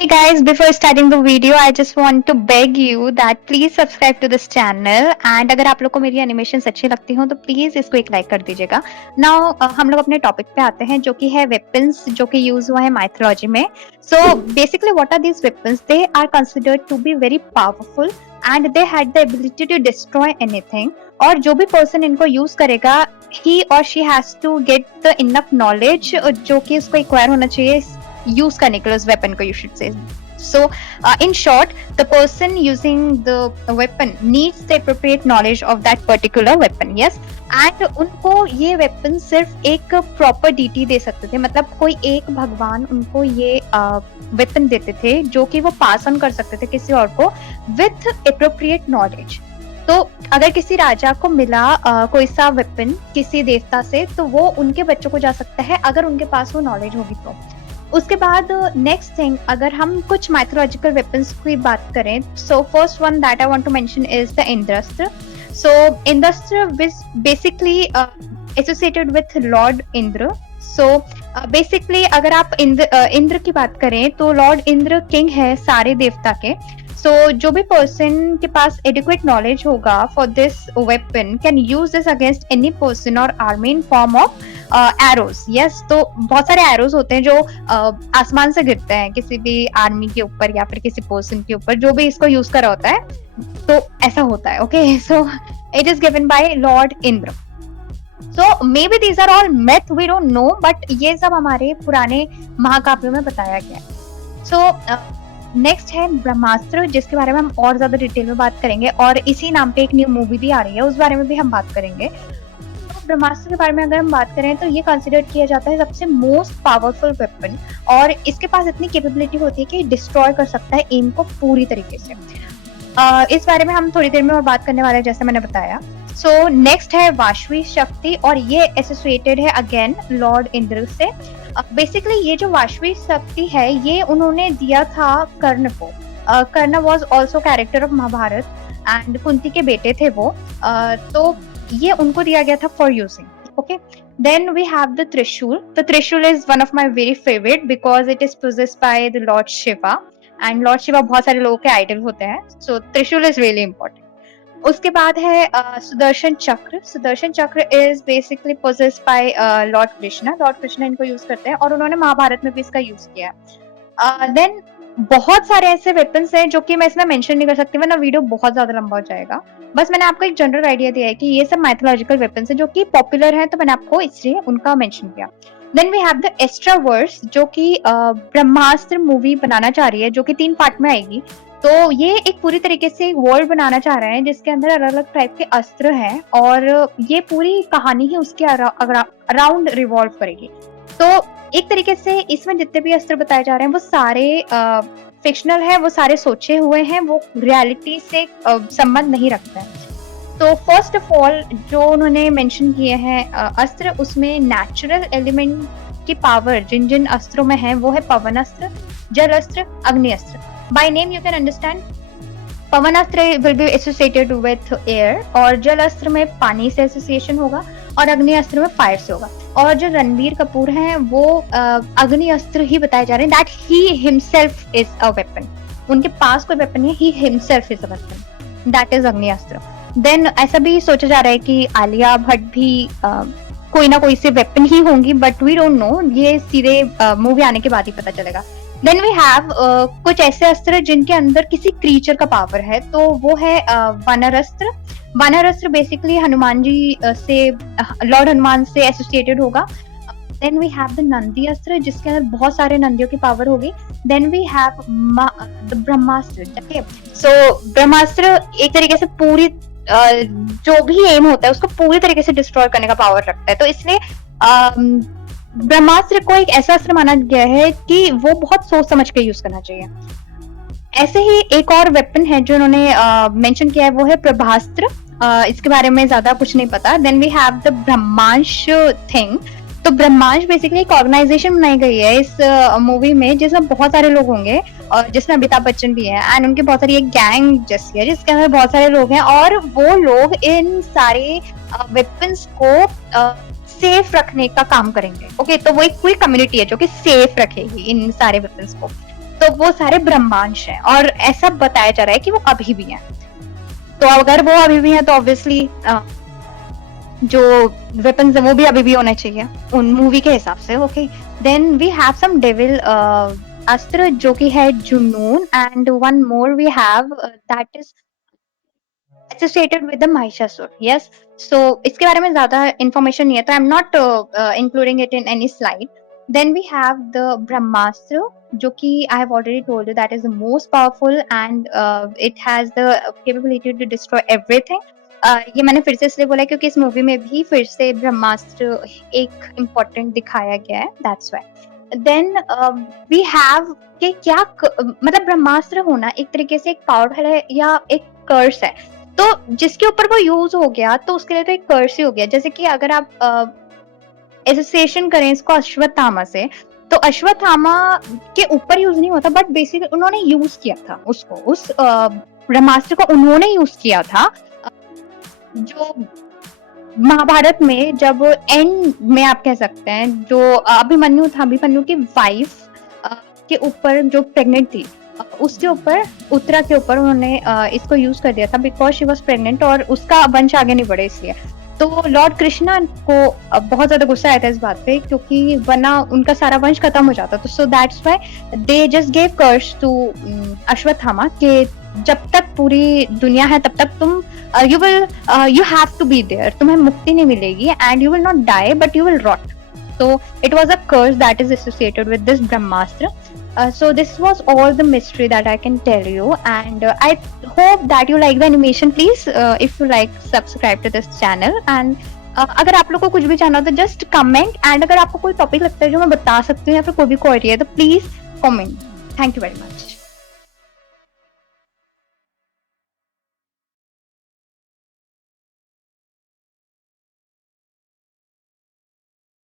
Hey guys, before starting the video, I just want to beg you that please subscribe to this channel and अगर आप लोग को मेरी animation अच्छी लगती हो तो प्लीज इसको एक लाइक कर दीजिएगा. नाउ हम लोग अपने टॉपिक पे आते हैं जो कि है वेपन्स जो कि यूज हुआ है माइथोलॉजी में. So basically what are these weapons? They are considered to be very powerful and they had the ability to destroy anything. और जो भी पर्सन इनको यूज करेगा ही और she has to get the enough knowledge जो कि उसको acquire होना चाहिए use करने के लिए उस weapon को, you should say. So in short, the person using the weapon needs the appropriate knowledge of that particular weapon. Yes, and उनको ये weapon सिर्फ एक proper deity दे सकते थे. मतलब कोई एक भगवान उनको ये weapon देते थे जो कि वो pass on कर सकते थे किसी और को with appropriate knowledge. तो अगर किसी राजा को मिला कोई सा वेपन किसी देवता से तो वो उनके बच्चों को जा सकता है अगर उनके पास वो नॉलेज होगी तो. उसके बाद नेक्स्ट थिंग, अगर हम कुछ माइथोलॉजिकल वेपन्स की बात करें, so first one that I want to mention is the Indrastra. So Indrastra basically associated with lord Indra. So basically अगर आप इंद्र की बात करें तो लॉर्ड इंद्र किंग है सारे देवता के. So जो भी पर्सन के पास एडिक्वेट नॉलेज होगा for this weapon can use this against any person और army in form of arrows. Yes, तो बहुत सारे एरोज होते हैं जो आसमान से गिरते हैं किसी भी आर्मी के ऊपर या फिर किसी पर्सन के ऊपर जो भी इसको यूज कर रहा होता है. तो ऐसा होता है. Okay, so it is given by lord Indra. So may be these are all myth, we don't know, but ये सब हमारे पुराने महाकाव्यों में बताया गया है. सो नेक्स्ट है ब्रह्मास्त्र, जिसके बारे में हम और ज्यादा डिटेल में बात करेंगे और इसी नाम पे एक न्यू मूवी भी आ रही है, उस बारे में भी हम बात करेंगे. तो ब्रह्मास्त्र के बारे में अगर हम बात करें तो ये कंसिडर किया जाता है सबसे मोस्ट पावरफुल वेपन और इसके पास इतनी कैपेबिलिटी होती है कि डिस्ट्रॉय कर सकता है एम को पूरी तरीके से. इस बारे में हम थोड़ी देर में और बात करने वाले हैं जैसे मैंने बताया. सो नेक्स्ट है वाशवी शक्ति और ये एसोसिएटेड है अगेन लॉर्ड इंद्र से. बेसिकली ये जो वाशवी शक्ति है ये उन्होंने दिया था कर्ण को. Karna was also character of Mahabharata and Kunti के बेटे थे वो. तो ये उनको दिया गया था for using. Okay, then we have the trishul. The trishul is one of my very favourite because it is possessed by the lord Shiva and lord Shiva बहुत सारे लोगों के आइडल होते हैं. सो त्रिशूल इज रियली इंपॉर्टेंट. उसके बाद है सुदर्शन चक्र. सुदर्शन चक्र is basically possessed by Lord Krishna. Lord Krishna इनको यूज करते हैं और उन्होंने महाभारत में भी इसका यूज किया. देन बहुत सारे ऐसे वेपन्स हैं जो कि मैं इसमें मेंशन नहीं कर सकती वरना वीडियो बहुत ज्यादा लंबा हो जाएगा. बस मैंने आपको एक जनरल आइडिया दिया है कि ये सब माइथोलॉजिकल वेपन्स हैं जो कि पॉपुलर हैं, तो मैंने आपको इसलिए उनका मेंशन किया. देन वी हैव द एस्ट्रावर्स जो कि ब्रह्मास्त्र मूवी बनाना चाह रही है जो कि 3 पार्ट में आएगी. तो ये एक पूरी तरीके से एक वर्ल्ड बनाना चाह रहे हैं जिसके अंदर अलग अलग टाइप के अस्त्र हैं और ये पूरी कहानी ही उसके अराउंड रिवॉल्व करेगी. तो एक तरीके से इसमें जितने भी अस्त्र बताए जा रहे हैं वो सारे फिक्शनल है, वो सारे सोचे हुए हैं, वो रियलिटी से संबंध नहीं रखता है. तो फर्स्ट ऑफ ऑल जो उन्होंने मेंशन किए हैं अस्त्र, उसमें नेचुरल एलिमेंट की पावर जिन जिन अस्त्रों में है वो है पवन अस्त्र, जल अस्त्र, अग्नि अस्त्र. By name you can understand. पवन अस्त्र will be associated with air और जल अस्त्र में पानी से एसोसिएशन होगा और अग्नि अस्त्र में फायर से होगा. और जो रणबीर कपूर हैं वो अग्नि अस्त्र ही बताए जा रहे हैं. That he himself is a weapon. उनके पास कोई वेपन नहीं, he himself is a weapon. That is अग्नि अस्त्र. Then ऐसा भी सोचा जा रहा है कि आलिया भट्ट भी कोई ना कोई से वेपन ही होंगी, बट वी डोंट नो, ये सीधे मूवी आने के बाद ही पता चलेगा. देन वी हैव कुछ ऐसे अस्त्र जिनके अंदर किसी क्रीचर का पावर है, तो वो है वानर अस्त्र. वानर अस्त्र बेसिकली हनुमान जी से, लॉर्ड हनुमान से एसोसिएटेड होगा. Then we have the Nandi astra जिसके अंदर बहुत सारे नंदियों की पावर होगी. Then we have the Brahmastra. Okay, so Brahmastra एक तरीके से पूरी जो भी एम होता है उसको पूरी तरीके से डिस्ट्रॉय करने का पावर रखता है. तो इसलिए ब्रह्मास्त्र को एक ऐसा अस्त्र माना गया है कि वो बहुत सोच समझ के यूज करना चाहिए. ऐसे ही एक और वेपन है जो उन्होंने मेंशन किया है वो है प्रभास्त्र. इसके बारे में ज्यादा कुछ नहीं पता. Then we have the Brahmansh thing. तो ब्रह्मांश बेसिकली एक ऑर्गेनाइजेशन बनाई गई है इस मूवी में जिसमें बहुत सारे लोग होंगे और जिसमें अमिताभ बच्चन भी है एंड उनकी बहुत सारी एक गैंग जैसी है जिसके अंदर बहुत सारे लोग हैं और वो लोग इन सारे वेपन्स को सेफ रखने का काम करेंगे. ओके, तो वो एक पूरी कम्युनिटी है जो कि सेफ रखेगी इन सारे वेपन्स को. तो वो सारे ब्रह्मांश हैं और ऐसा बताया जा रहा है कि वो अभी भी हैं। तो अगर वो अभी भी हैं तो ऑब्वियसली जो वेपन्स है वो भी अभी भी होने चाहिए उन मूवी के हिसाब से। Okay, then we have some devil astra जो कि है जुनून, and one more we have that is associated with the Mahishasur. Yes. So इसके बारे में ज़्यादा information नहीं है, तो I'm not including it in any slide. Then we have the Brahmastra, जो कि I have already told you that is the most powerful and it has the capability to destroy everything. ये मैंने फिर से इसलिए बोला क्योंकि इस मूवी में भी फिर से ब्रह्मास्त्र एक important दिखाया गया है. That's why. Then we have कि क्या मतलब ब्रह्मास्त्र होना एक तरीके से एक पावरफुल है या एक कर्स है, तो जिसके ऊपर वो यूज हो गया तो उसके लिए तो एक कर्स ही हो गया। जैसे कि अगर आप एसोसिएशन करें इसको अश्वत्थामा से, तो अश्वत्थामा के ऊपर यूज नहीं होता, बट बेसिकली उन्होंने यूज किया था उसको, उस ब्रह्मास्त्र को उन्होंने यूज किया था। जो महाभारत में जब एंड में आप कह सकते हैं जो अभिमन्यु था, अभिमन्यु की वाइफ के ऊपर जो प्रेग्नेंट थी उसके ऊपर, उत्तरा के ऊपर उन्होंने इसको यूज कर दिया था बिकॉज शी वॉज प्रेग्नेंट और उसका वंश आगे नहीं बढ़े इसलिए। तो लॉर्ड कृष्णा को बहुत ज्यादा गुस्सा आया था इस बात पे क्योंकि वरना उनका सारा वंश खत्म हो जाता। तो so that's why they just gave curse to Ashwatthama कि जब तक पूरी दुनिया है तब तक तुम you have to be there, तुम्हें मुक्ति नहीं मिलेगी and you will not die but you will rot. So it was a curse that is associated with this Brahmastra. So this was all the mystery that I can tell you, and I hope that you like the animation. Please if you like, subscribe to this channel, and अगर आप लोग को कुछ भी जानना हो तो just comment, and अगर आपको कोई टॉपिक लगता है जो मैं बता सकती हूँ या फिर कोई भी क्वेरी है तो please comment. Thank you very much.